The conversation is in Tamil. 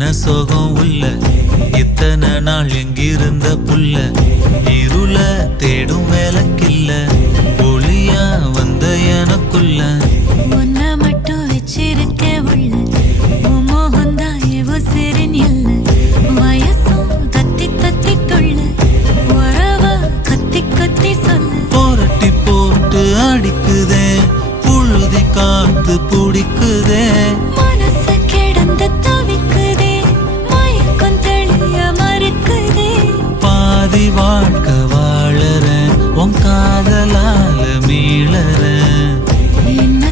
என்ன சோகம் உள்ள இத்தனை நாள் எங்கிருந்த புல்ல இருள தேடும் வேலைக்கில்ல ஒளியா வந்த எனக்குள்ள உன்னை மட்டும் வச்சிருக்க உள்ள மோகந்தான் எவோ சிறின் இல்ல வயசும் தத்தி தத்தி தொள்ள உறவ கத்தி கத்தி சொல்ல போரட்டி போட்டு அடிக்குதே புழுதி காத்து பிடிக்குதே வாழ்க்கை வாழற உன் காதலால மீளற